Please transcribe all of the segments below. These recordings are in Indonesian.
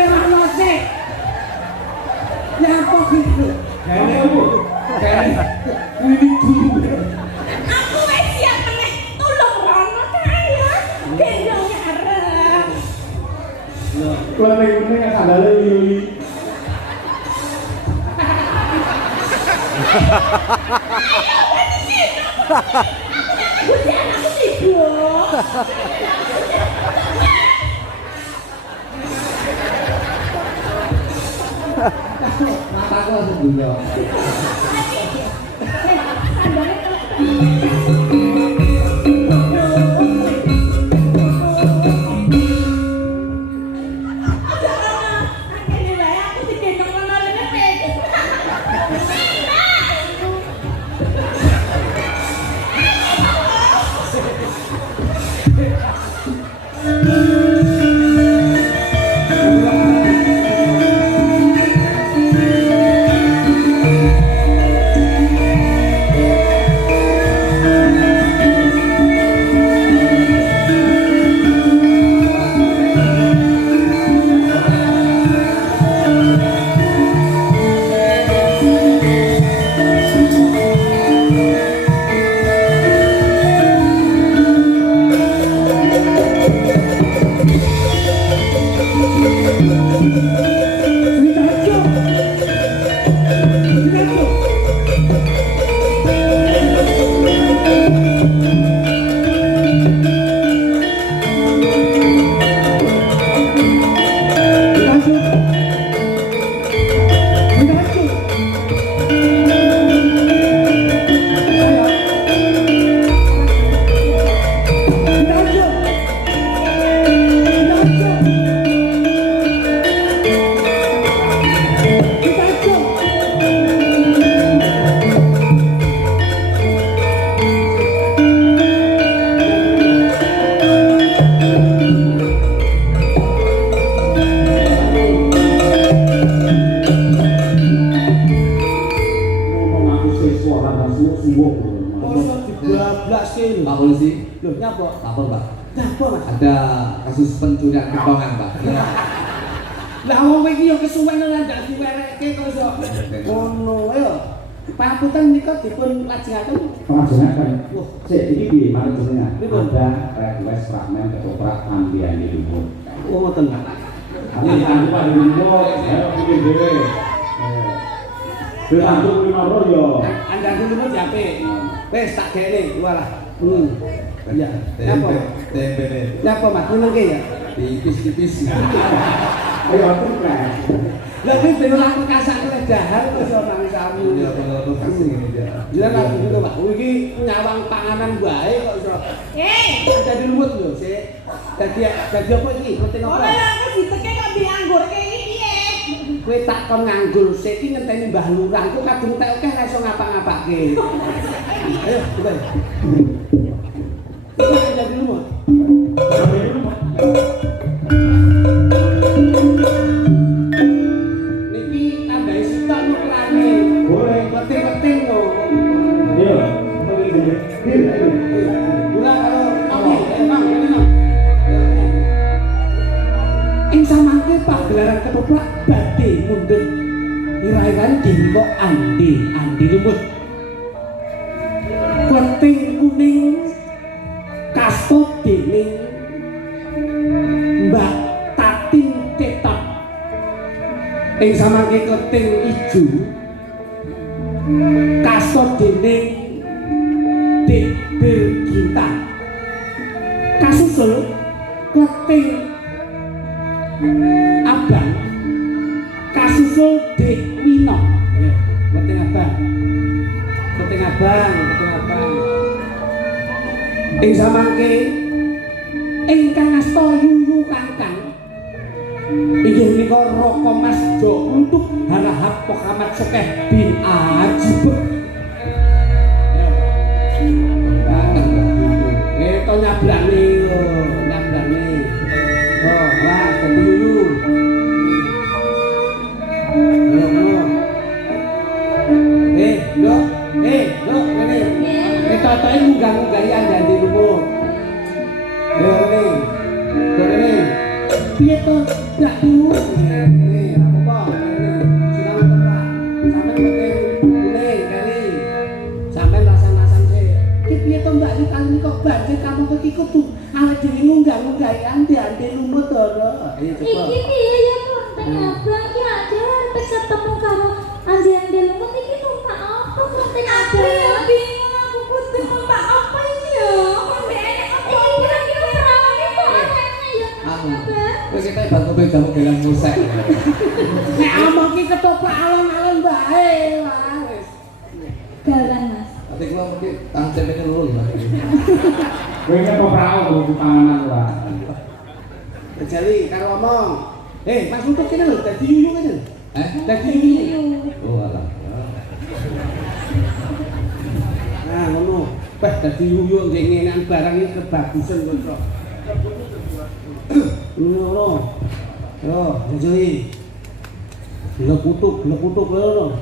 serahno sik. Ya apa gitu? Kayaknya Bu. Kayaknya ini dulu. Aku wis siap meneh. Tolong rono kae ya. Gendong arep. Kleng-kleng sandale Yuli. Udah aku sibuk. Mataku langsung dulu. Pak Polisi, Loh, nyapa? lapor Pak. Nyapa, Mas? Ada kasus pencurian keuangan Pak. Lah wong iki yo kesuwen lan ndak diwerekke kok iso. Ngono ya. Paputan nika dipun lajengaken. Pengajengaken. Wah, Sik iki piye mari jenengan? Pripun? Ada request fragmen ketoprak ambiane lumut. oh ngoten. Ini aku pada lumut, saya pikir dhewe. Wis antuk minoro yo. Andang dulu jape. Wis tak gene, walah. Iya. Tempe, tempe nih. Nyapa, Mas? Menengke ya? Tipis-tipis. Ayo tumpres. Lah iki ben ora kasak oleh dahar kok iso nang samu. Ini apa kasih ini dia. Ya kan gitu, Pak. Iki nyawang panganan bae kok iso. Dadi lumut lho, Sik. Dadi apa iki? Penting apa? Ora aku diteke kok mbi anggur kene iki piye? Kowe tak kon nganggur sik iki ngenteni Mbah Lurah iku kadung tek akeh ora iso ngapa-ngapake. Ayo, coba. Kita jadi lumut. Niki tambahi sitok nukrane. Boleh. Penting-penting lho. Yo. Gula karo kopi, emang ngene. Ing samangke pagelaran ketoprak badhe mundhut. Ira-irane dingkok andi lumut. Penting kuning kasut dening Mbak Tatin Cetak. Ing samangke kleting ijo kasut dening Dik Birginta. Kasusul kleting abang kasusul Dik Wino. Ayo, kleting abang. Kleting abang. Ing samangke ingkang asta yuyu kangkang inggih menika Raka Mas Jo untuk Harahap Muhammad Sokeh bin Ajib. To nyablane yo, nyablane. Oh, lah dadi yuyu. Nduk, ngene. Totoke munggah-munggahi andane lumut. Ngene. Piye to to ndak dulu. Ini apa kok? Sudah Pak. Sampai kuning kali. Sampai rasan-rasan sih. Ki piye to Mbak iki kali kok banjir kamu iki kudu awake dhewe ngunggah-ngunggahi ande lumut to. Ayo Iki coba. piye ya Klonteng Abang ki ada arep ketemu karo ande-ande lumut iki numpak apa Klonteng Abang? Bingung aku kudu numpak apa iki ya? Kok enek apa? Kira-kira perawane kok aneh ya Anu. Abang? Wis kita bantu pegang gelang musik. Nek among ki ketoprak alon-alon bae wae wis. Galan Mas. Tapi kalau mungkin tangan cemene lurus lah. Kowe iki apa prau kudu panganan ora. Jadi karo ngomong, Mas Untuk kene lho dadi yuyu kene. Dadi yuyu. Oh alah. Nah, ngono. Beh dadi yuyu nggih ngenan barang iki kebagusan kok. Ngono. Yo, jadi. Lekutuk lho.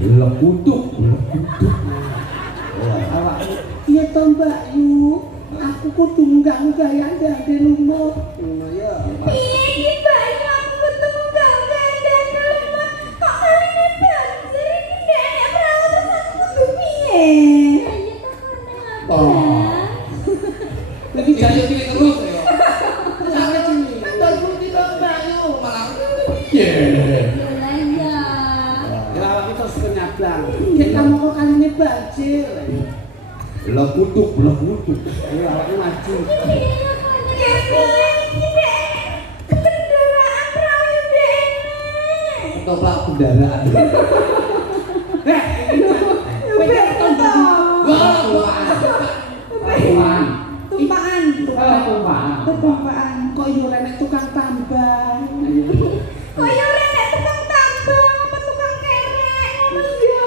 Lekutuk. Awak iya to Mbak Yu. Aku kudu munggah-munggah ya ande lumut. Ngono ya. Piye iki Mbak Yu aku kudu munggah-munggah ande lumut. Kok kaline banjir iki nek enek perahu terus aku kudu piye? Ya iya ta Klonteng Abang. Lagi Jayo iki terus ya. sampe sini. Atau putih to Mbak Yu malah. Ye. Ya lah iya. Ya awak terus kenyablang. Kita mau kok kaline banjir. Lekutuk. Ayo awak maju. Piye ya Klonteng Kepo Abang? iki nek kendaraan perahu dene. Ketoprak kendaraan. Tumpaan. Kok yo renek tukang tambang. Kok yo renek tukang tambang apa tukang kerek ngono ya.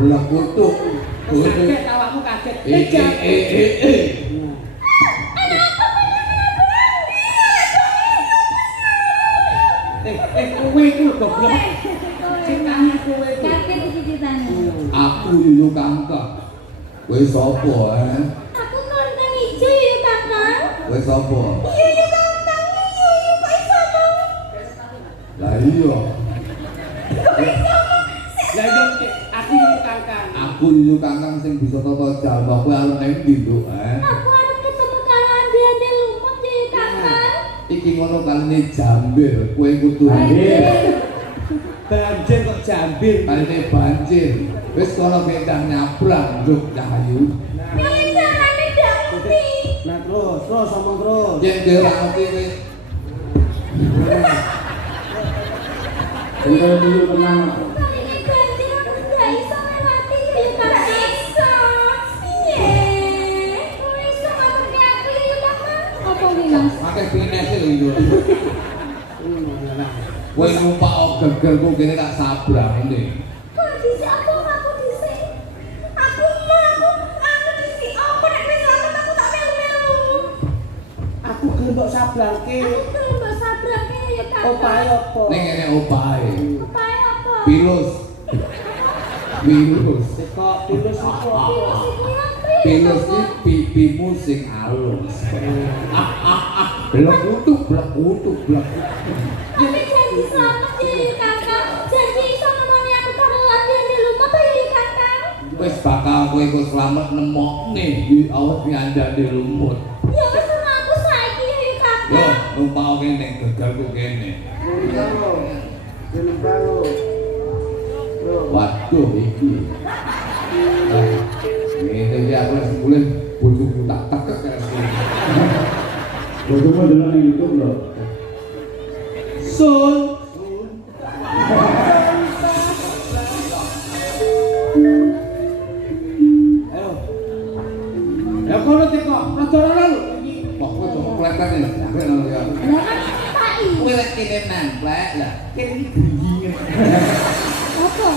Lekutuk. Kaget awakmu kaget. Kowe iku lho goblok. Cintane kowe iku. Kaget iki ceritane. Aku yuyu kangkang. Kowe sapa Aku Klonteng Ijo ya Kakang. Kowe sapa? Yuyu kantang yuyu kok iso to? Lah iya. Lah yo aku yo kangkang. Aku yuyu kangkang sing bisa tata jalma. Kowe arep nang ndi, Nduk? Aku arep ketemu karo ande-ande lumut ya Kakang. Iki ngono kaline jambir. Kowe kudu Banjir kok jambir. kaline banjir. Wis kono kendang nyabrang, Nduk Cahayu. Yang carane ndak ngerti. Nah terus ngomong terus. Yen dhewe ora ngerti kowe. Kowe dulu tenang. Kali ini banjir aku gak iso ngelati ya Ndak Kakang. iso. Piye? Kowe iso ngaturke aku ya Kakang. Apa kuwi Mas? Akeh pinese lho Nduk. Kowe numpak geger kok kene tak sabrang ini. Kok dhisik apa aku dhisik? Aku dhisik apa nek wis selamat aku tak melu-melu. Aku gelem mbok sabrangke. Aku gelem mbok sabrake ya Kakang. Opahe apa? Ning ngene opahe. Opahe apa? Pilus. Kok tulus apa? Pilus iku apa ya? Pilus Kakang? iki pipimu sing alus. Blekutuk. Tapi janji selamat ya Kakang. Janji iso nemoni aku karo ande-ande lumut ya Kakang. Wis bakal kowe kok slamet nemokne di awak nyandane lumut. Ya wis ana aku saiki ya Yo, Kakang. numpak kene gegarku kene. Waduh iki. Ngene iki aku wis mulih bojoku tak tekek kaya sini. Bojomu delok nang YouTube lho. Sun. Ayo. Ya kono teko, aja ora lho. Kok kowe coba kletek ya. Kowe nang ya. Lah kan tai. Kowe lek kene nemplek lah. Kene iki bunyi. Apa?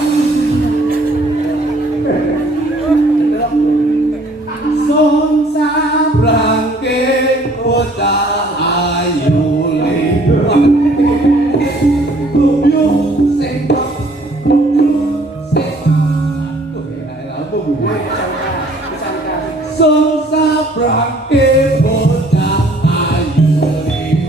Sun sabrang Brangke bocah ayu le. Guyung sing Sun sabrangke bocah ayu le.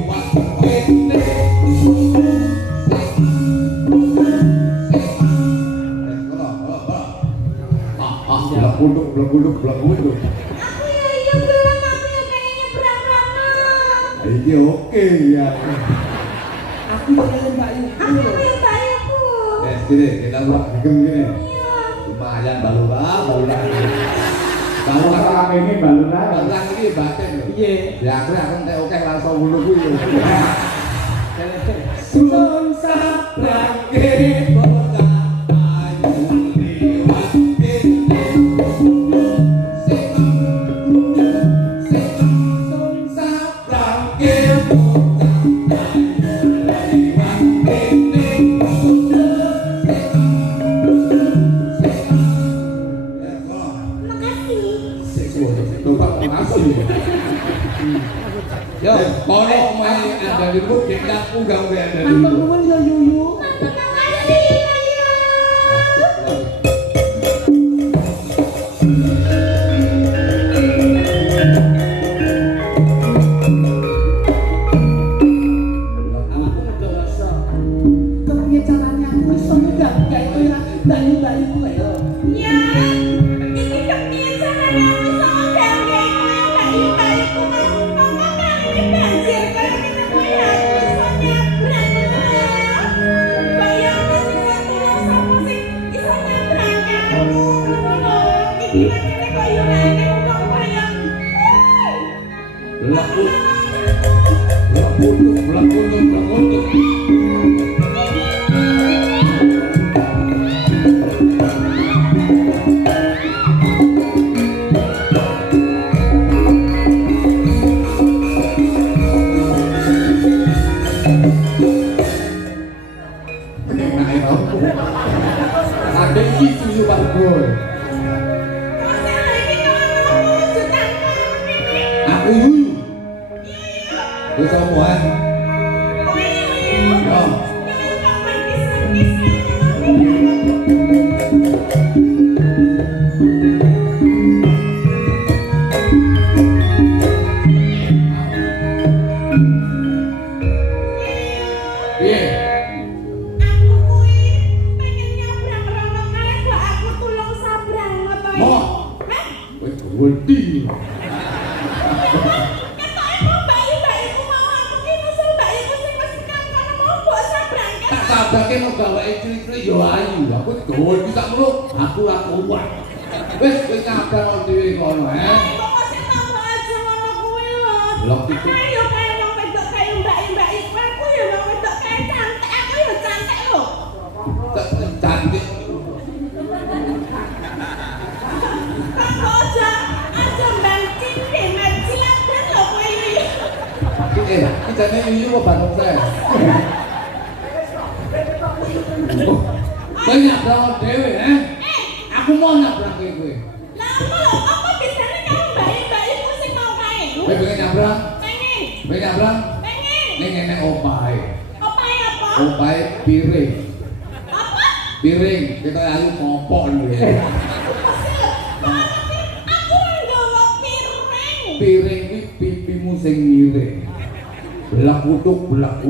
blak-bluk. Aku ya iya belum aku ya pengen nyebrang kana. Iki oke ya. Aku pengen Mbak Yuyu. Aku pengen bayiku. Gini, kita buat gini. Iya. Lumayan balura. Kalau Kalau aku kami ini baluran. Barang ini batin lho. Iya. Ya aku entek oke langsung ngono kuwi. Sun sabrangke Boga ayu liwat sun sabrangke boga ayu liwat Makasih. Yo, kono main ada di buk kita unggah ada di Matur buk. nuwun ya Yuyu. Makasih Ayu. Aku ngedoso. Kepiye carane aku iso nyegah kae ya bayi-bayi ku ya. Ya. Iki kepiye carane aku sama gawe bayi-bayiku Mas. Kok kali ini banjir kali ini kowe aku iso nyebrang. Bayang tulung sapa sing iso nyebrang karo ngono. Iki kene koyo ngene kok bayang. Laku. Laku. Ada iki tuyu Pak Boy. Aku yuyu. Wis omongan. Yo. Piye? Mo. Wis wedi. Tak sabake mau gawe ciri-ciri yo ayu. Aku gawe iki sak ngono. Aku ora kuat. Wis nyabar dhewe kono, Lho iki cantik. Iki jane yuyu apa bangun saya? Kowe nyabrang dhewe, Aku mau nyabrang kowe. Kowe pengen nyabrang? Kowe nyabrang? Ning ngene opahe. Opahe piring. Piring, kita ayu kompok lho ya. Piring iki pipimu sing miring. Belak utuk. Aku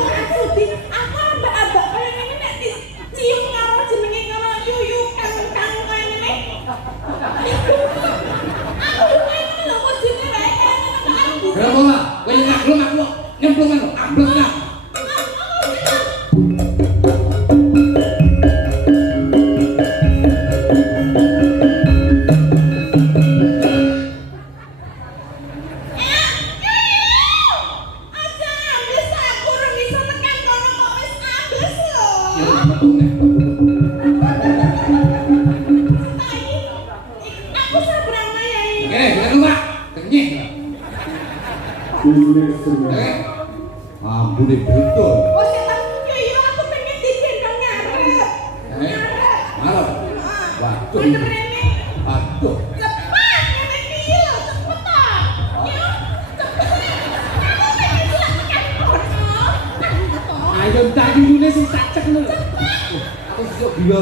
ora sudi, aku ambak-ambak kaya ngene nek dicium karo jenenge karo yuyu kang kaya ngene. Aku pengen lho kudune wae aku. Kenapa lah? Kowe nyablon aku nyemplungan lho, amblek. Aja ambles aku ora iso tekan kono kok wis ambles lho. Ya metune. Aku sabrang ya iki. Oke, jangan lupa. Kenyih. Ini sebenarnya. Ampun betul. Oh, setan yuyu aku pengen digendong ngarep. Marah. Waduh. Bener ini. Aduh. Cepat, ngene iki lho, cepet ta. Ya, cepet. Aku pengen tekan kono. Ayo tak yuyune sing tak cek lho. Aku susuk gila.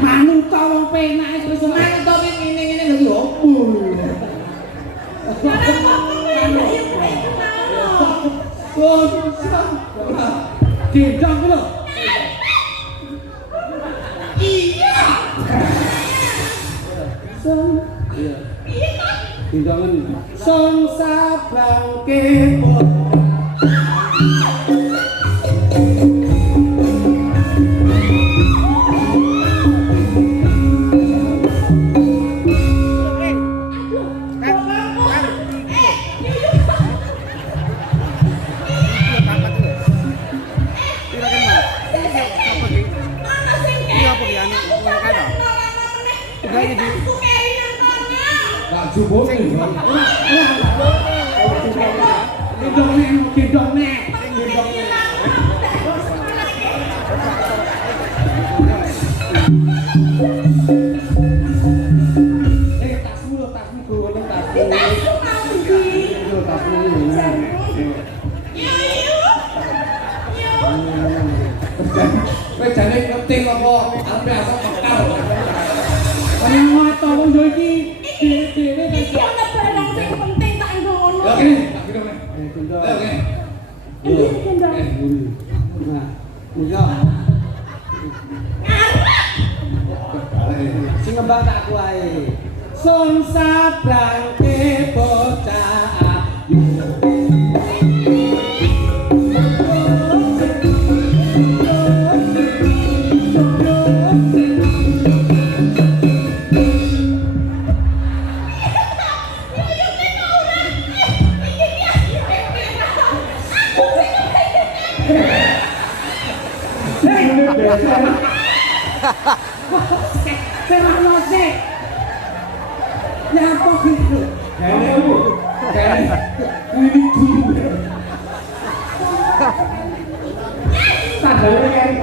Manut ta wong penak wis manut ta ngene-ngene lho yo. Karena apa yang baik Oh, gendong lho. iya. Dindangan son sabrangke Gak cukup nih. Gendong nek. Tasmu golong tasmu. Tasmu Wes jane ngerti apa arepe asal bekal. Ana ngoto wong yo iki dhewe-dhewe Iki ana barang sing penting tak ngono. Ya kene, tak kira nek. Ayo kene. Iki gendong. Nah, niku sing ngembang tak kuwae. Son sabrangke bocah Serahno sik. Ya apa gitu? Kene Bu. Kene. Ini dulu. Sadare kari.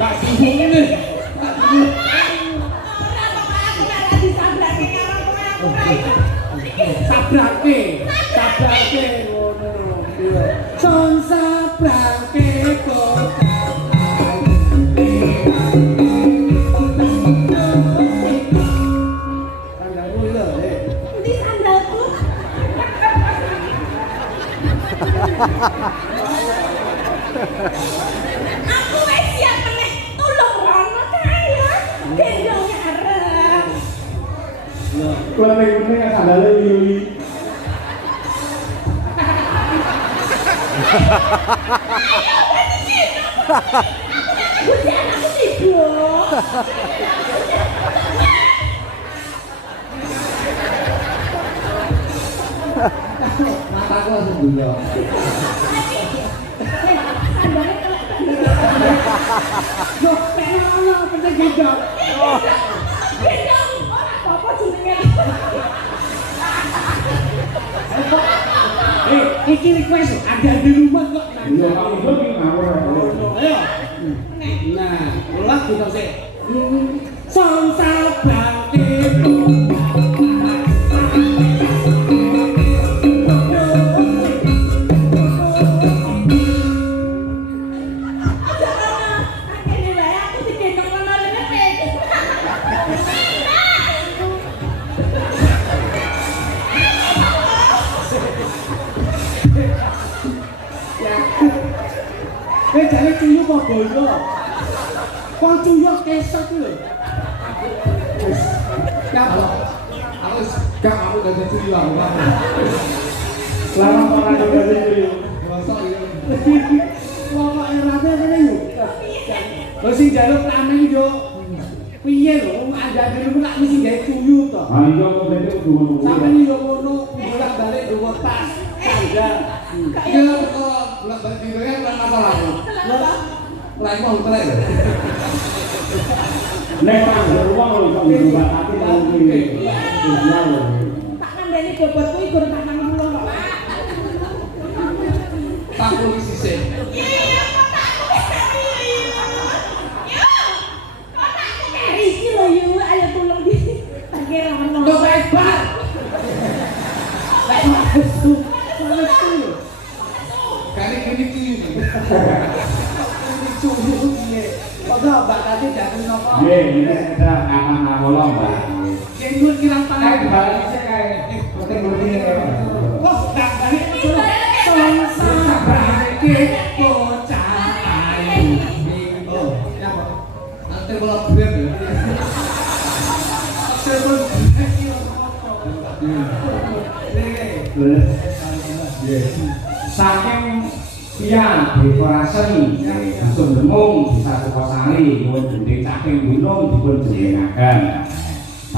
Gak cukup ini. Sabrake ngono. Son sabrake kok. Sandalmu lho, Di sandalku. Aku wis siap meneh tulung rono kae ya. Gendong arep. Kalau pengen sandalnya Yuli. Hujan aku sibuk. Mataku langsung dulu. Sandalnya kelek. Yo, pengen penting gendong. Gendong ora apa-apa jenenge. Iki request ada di rumah kok. Iya, kamu pergi ngawur. Ayo. Nah, ulah kita sih. Son sabrangke Kene wae aku digendong rono rene pede. jane cuyu apa boyo? Kok cuyu kesot lho. Wis. Ya apa? Aku gak aku dari cuyu aku. Selama orang yang dari Yuli. Masa iya. Wong kok erane kene yo. Lho sing njaluk tameng yo. Piye lho wong andane niku lak mesti gawe cuyu to. Ah, iya, aku berarti kudu ngono. Sampeyan yo ngono bolak-balik nggawa tas, sandal. Iya kok bulan balik itu kan bukan masalah. Lain mau telek. Nek tanggal uang lho kok juga tapi mau kuwi. Iya lho. Tak kandhani bobotku iki gur tak nang mulo kok. Tak polisi sih. Iya, kotakku wis kari. Yo. Kotakku kari iki lho yo, ayo tulung di. Pake rono. Kok kayak bar. Lek wis tuh. Kali gini cuyu. Cuyu piye? Kok mbak tadi jadi nopo? Ini kita akan ngolong, Mbak. Kengur kirang tangan. Baliknya kayak penting-penting. Wah, tak balik son sabrake bocah ayu. Oh, ya Pak. Nanti kalau brand ya. Telepon Saking pian dekorasi Dusun Dengung Desa Sukosari nyuwun gendhing saking gunung dipun jenengaken.